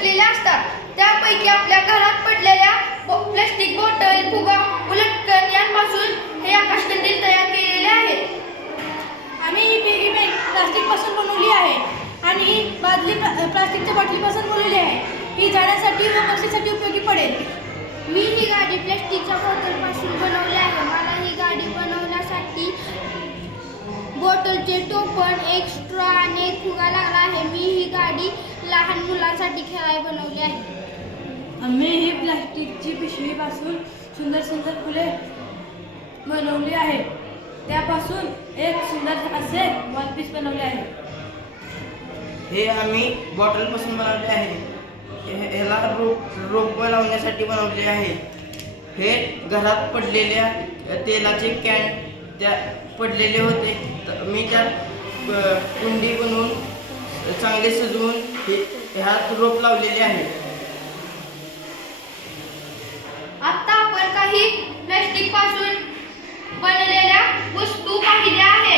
लटकलेल्या असतात. त्यापैकी आपल्या घरात पडलेल्या प्लास्टिक बॉटल, फुगा, उलटकण यांपासून हे आकाशकंदील तयार केलेले आहेत. आम्ही ही पिगी बँक प्लास्टिकपासून बनवली आहे आणि ही बादली प्लास्टिकच्या बाटलीपासून बनवली आहे. ही झाडांसाठी व पक्षीसाठी उपयोगी पडेल. मी ही गाडी प्लास्टिकच्या बॉटलपासून बनवली आहे. मला ही गाडी बनवण्यासाठी बॉटलचे टोपण, एक स्ट्रॉ आणि एक फुगा लागला आहे. मी ही गाडी लहान मुलांसाठी खेळायला बनवली आहे. आम्ही ही प्लास्टिकची पिशवीपासून सुंदर सुंदर फुले बनवली आहेत. त्यापासून एक सुंदर असे वॉलपीस बनवले आहे. हे आम्ही बॉटलपासून बनवले आहे. ह्याला रोप लावण्यासाठी बनवले आहे. हे घरात पडलेल्या तेलाचे कॅन त्या पडलेले होते. मी त्यात कुंडी बनवून चांगले सजवून ह्यात रोप लावलेले आहे. आता आपण काही प्लास्टिक पासून बनलेल्या वस्तू पाहिल्या आहेत.